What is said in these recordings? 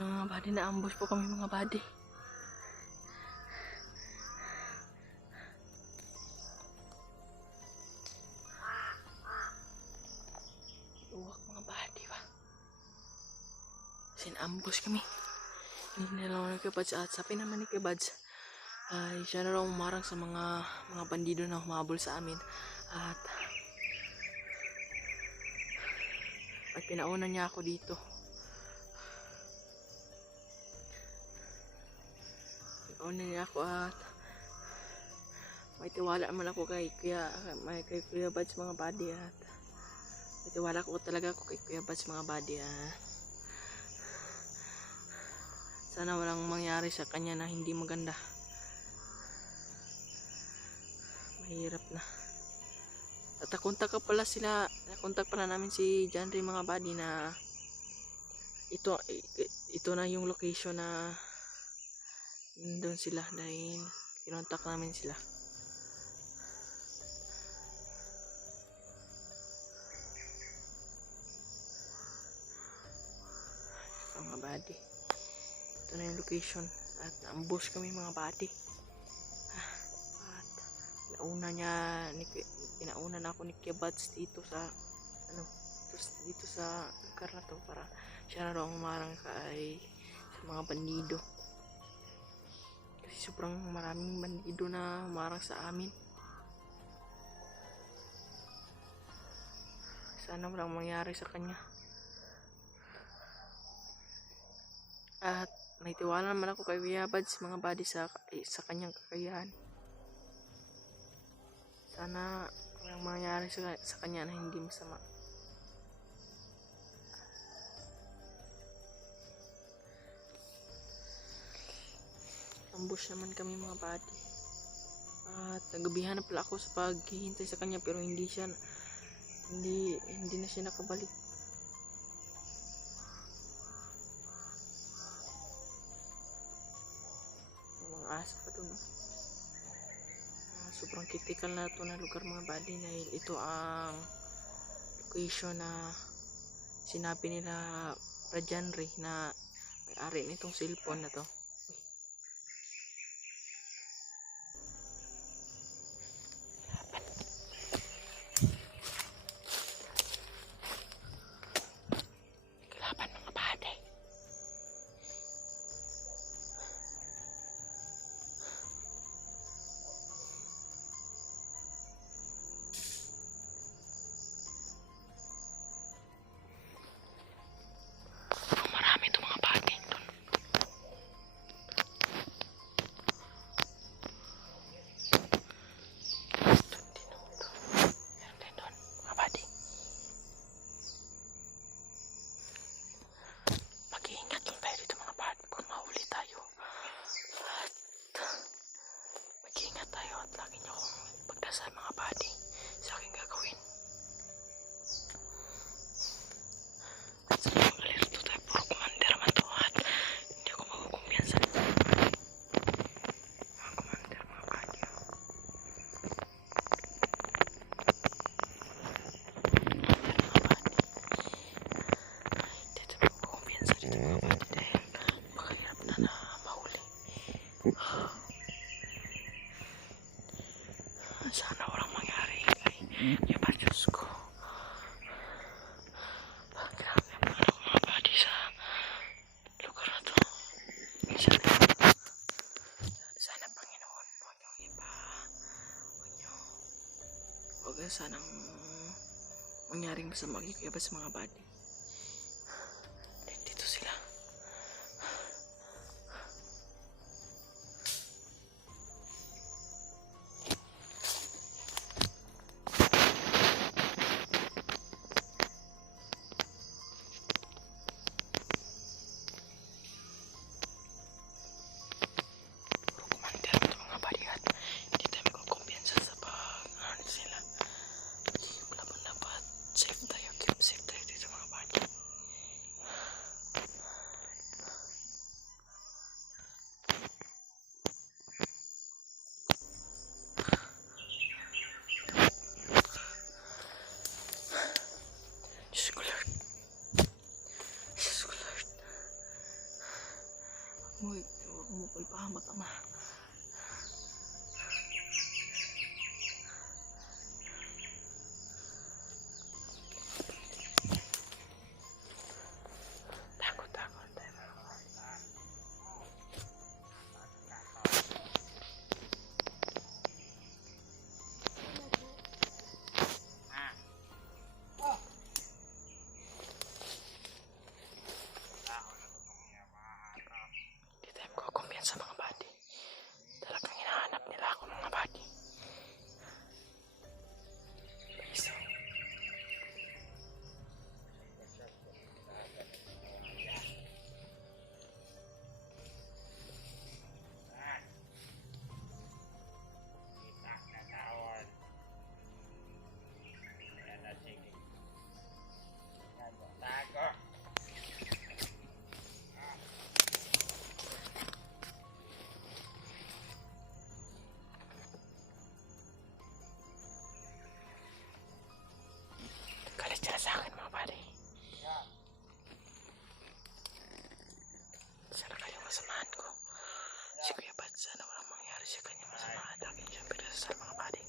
Mga buddy, na-ambush po kami mga buddy. Luwak mga buddy ba? Sin-ambush kami. Hindi na lang nagkabads at sabi naman ni Kabads ay siya na lang umarang sa mga bandido na humabol sa amin at pinauna niya ako dito. Pinauna niya ako at may tiwala naman ako kay Kuya Bads mga buddy at may tiwala ko talaga ako kay Kuya Bads mga buddy at sana walang mangyari sa kanya na hindi maganda. Mahirap na. Natakontak pala namin si John Ray mga buddy na ito na yung location na doon sila dahil kinontak namin sila. Mga buddy, ito na yung location at ambush kami mga buddy. At pinauna na ako ni Kiabats dito sa lugar na to para siya na raw umarang kay sa mga bandido. Kasi sobrang maraming bandido na umarang sa amin. Sana walang mangyari sa kanya. At may tiwala naman ako kay Kuya Bads mga buddy sa kanyang kakayahan. Sana walang mangyari sa kanya na hindi masama. Ambush naman kami mga buddy. At nagabihan na pala ako sa paghihintay sa kanya pero hindi na siya nakabalik. Asa pa dun. Sobrang critical na ito na lugar mga buddy dahil ito ang location na sinabi nila John Ray na may-ari nitong cellphone na to. Sana walang mangyari kay Diyos ko. Grabe mga buddy sa lugar na to. Sana Panginoon huwag sanang mangyaring masama kay Kuya Bads mga buddy. Dito sila. Safe tayo dito mga pahamak ama. Takot. Di tayo magkukumpiyansa mga buddy. Talagang hinahanap nila ako mga buddy. So, galit sila sa akin mga buddy. Sana kayong masamahan ko. Si Kuya Bad, sana walang mangyari sa kanya masama at akin siyang pinasasal mga buddy.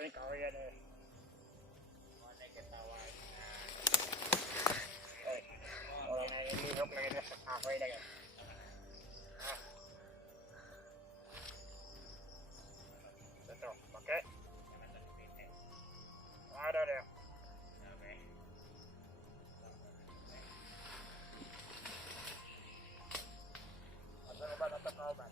Ikaw yan eh. Wala katawan na. Wala na yung lihok lagi na sa kakoy na yan. Ito, okay? Ada dia. Ada obat atau obat?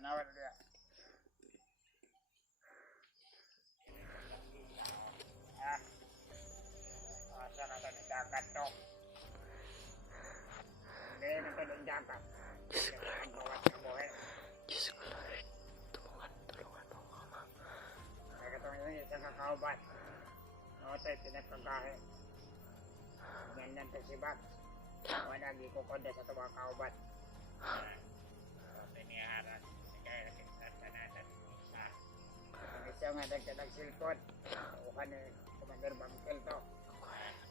Kenapa dia? Masa nata ni jagat to? Hindi nito ni jagat. Bawat na buhay. Diyos ko Lord, tulungan mo ako ama. Kaya itong yung isang kakaubat. Noto'y pinagpagahe. Ganyan to si Bak. Wala gikukonda sa tuwang kaubat. Piniharas. Kaya nakikitas na natin isa. Ang isa nga nagsilkod. Ukan ni Commander Bangkel to.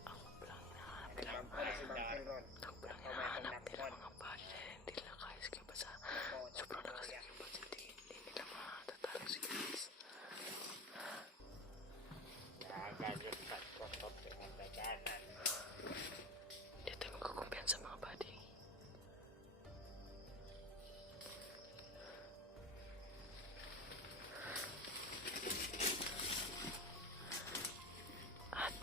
Ako lang hinahanap nila. Bangkel si Bangkel ron. Ako lang hinahanap nila mga buddy na hindi nila kaya si Kuya Bad. Sobrang lakas ni Kuya Bad, hindi nila matatalo si Kuya Bad. Gagawin sa kotok dengan daganan. Hindi tayo magkukumpiyansa mga buddy. At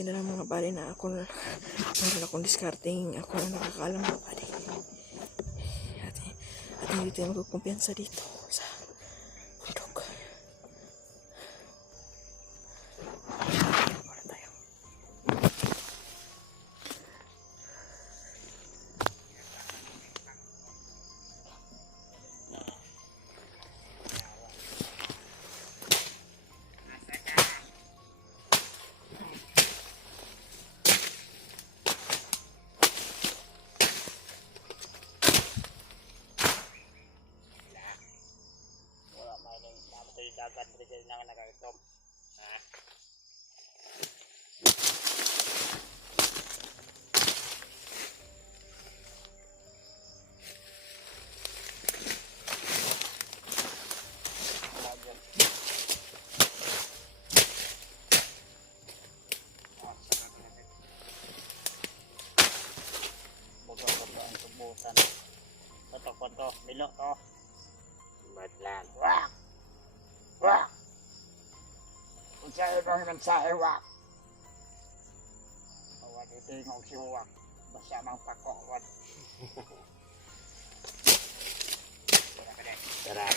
Buti na lang mga buddy na ako na meron akong discarding. Ako na nakakaalam mga buddy. At hindi tayo magkukumpiyansa dito sa bundok. Wala tayo. Wala may namatay yung dagat dito na nakaitom. Ha? Wala dyan. Sarap natin. Baga-baga ang tubusan. Patok-pato, milo to. Ba't lang? Wak! Wak! Kung sa ibang mensahe, wak! Awan ito yung si wak. Basta mang pakawad. Tara ka din. Tara.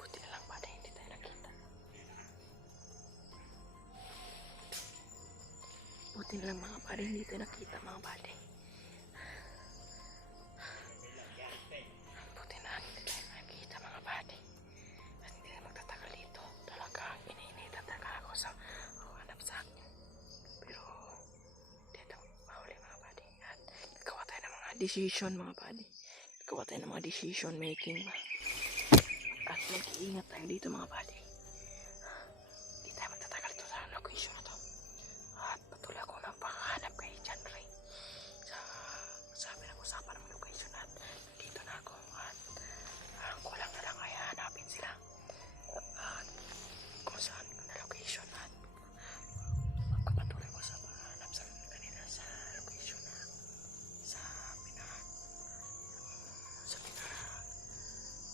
Buti na lang buddy, hindi tayo nakita. Buti na lang mga buddy, hindi tayo nakita mga buddy. Buti na lang hindi tayo nakita mga buddy. At hindi na magtatagal dito. Talaga, iniinitan talaga ako sa hanap sa akin. Pero, dito, mahuli mga buddy. At nagawa tayo ng mga decision mga buddy. Nagawa tayo ng mga decision making ba. At mag-iingat tayo dito mga buddy. Hindi tayo magtatagal dito sa location na to. At patuloy ako nagpakahanap kay John Ray. Sabi na usapan ng location at dito na ako. At kulang na lang ay hanapin sila. At kung saan na location at magpapatuloy ko sa paghahanap sa kanila sa location na sa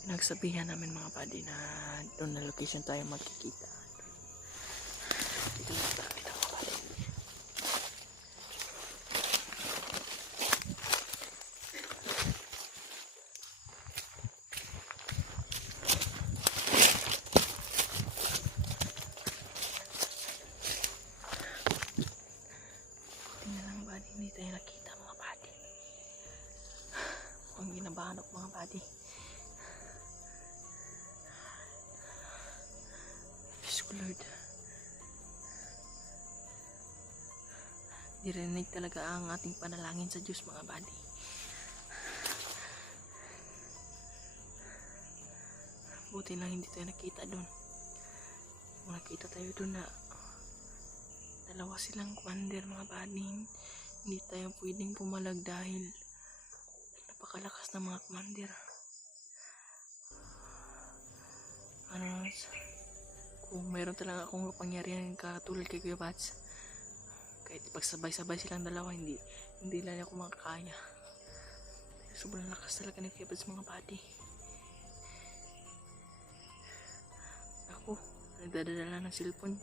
pinagsabihan namin mga buddy na doon na location tayo magkikita. Dito mga buddy. Buti na lang buddy, hindi tayo nakita mga buddy. Ang ginabahan ako mga buddy. Diyos ko Lord. Dirinig talaga ang ating panalangin sa Diyos mga buddy. Buti lang hindi tayo nakita doon. Kung nakita tayo doon na dalawa silang commander mga buddy, hindi tayo pwedeng pumalag dahil napakalakas ng mga commander. Kung meron talaga akong kapangyarihan katulad kay Kuya Bats, kahit pagsabay-sabay silang dalawa, hindi lang ako makakaya. Sobrang lakas talaga ni Kuya Bats mga buddy. Ako, nagdadala ng cellphone.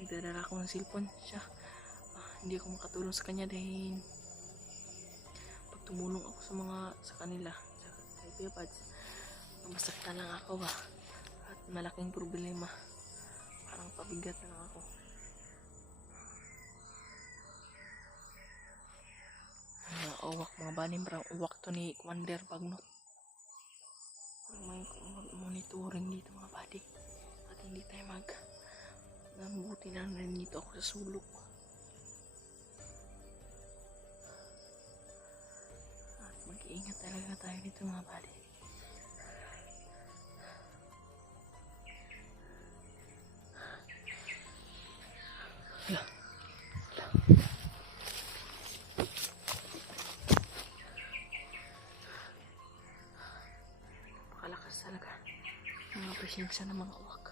Nagdadala ako ng cellphone siya. Hindi ako makatulong sa kanya dahil pag tumulong ako sa kanila, kay Kuya Bats, masaktan lang ako ba. At malaking problema. Parang pabigat na lang ako. Uwak mga banim, parang uwak to ni Commander Bagnot. May monitoring dito mga buddy. At hindi tayo nabuti na nandito ako sa sulok. At mag-iingat talaga tayo dito mga buddy. siya ng mga uwak.